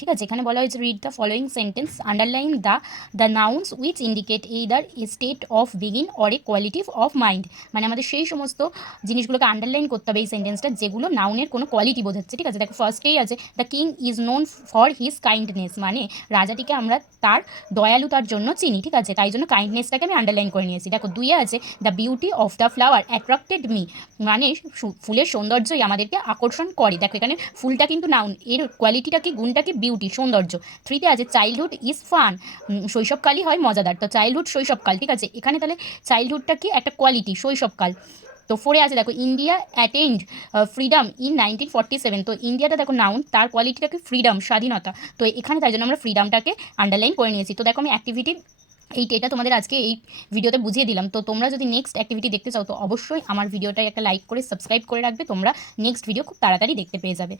ঠিক আছে, এখানে বলা হয়েছে read the following sentence, underline the nouns which indicate either a state of begin or a quality of mind. মানে আমাদের সেই সমস্ত জিনিসগুলোকে আন্ডারলাইন করতে হবে এই সেন্টেন্সটা যেগুলো নাউনের কোনো কোয়ালিটি বোঝাচ্ছে। ঠিক আছে, দেখো ফার্স্টেই আছে the king is known for his kindness, মানে রাজাটিকে আমরা তার দয়ালুতার জন্য চিনি। ঠিক আছে, তাই জন্য কাইন্ডনেসটাকে আমি আন্ডারলাইন করে নিয়েছি। দেখো দুইয়ে আছে the beauty of the flower attracted me, মানে ফুলের সৌন্দর্যই আমাদেরকে আকর্ষণ করে। দেখো এখানে ফুলটা কিন্তু নাউন, এর কোয়ালিটিটা কি, গুণটা কি, বিউটি, সৌন্দর্য। থ্রিতে আছে চাইল্ডহুড ইজ ফান, শৈশবকালই হয় মজাদার। তো চাইল্ডহুড শৈশবকাল। ঠিক আছে, এখানে তাহলে চাইল্ডহুডটা কি একটা কোয়ালিটি, শৈশবকাল। তো ফোরে আছে দেখো ইন্ডিয়া অ্যাটেন্ড ফ্রিডম ইন 1947। তো ইন্ডিয়াটা দেখো নাউন, তার কোয়ালিটিটা কি ফ্রিডম, স্বাধীনতা। তো এখানে তাই জন্য আমরা ফ্রিডমটাকে আন্ডারলাইন করে নিয়েছি। তো দেখো আমি অ্যাক্টিভিটি এটা তোমাদের আজকে এই ভিডিওতে বুঝিয়ে দিলাম। তো তোমরা যদি নেক্সট অ্যাক্টিভিটি দেখতে চাও তো অবশ্যই আমার ভিডিওটায় একটা লাইক করে সাবস্ক্রাইব করে রাখবে, তোমরা নেক্সট ভিডিও খুব তাড়াতাড়ি দেখতে পেয়ে যাবে।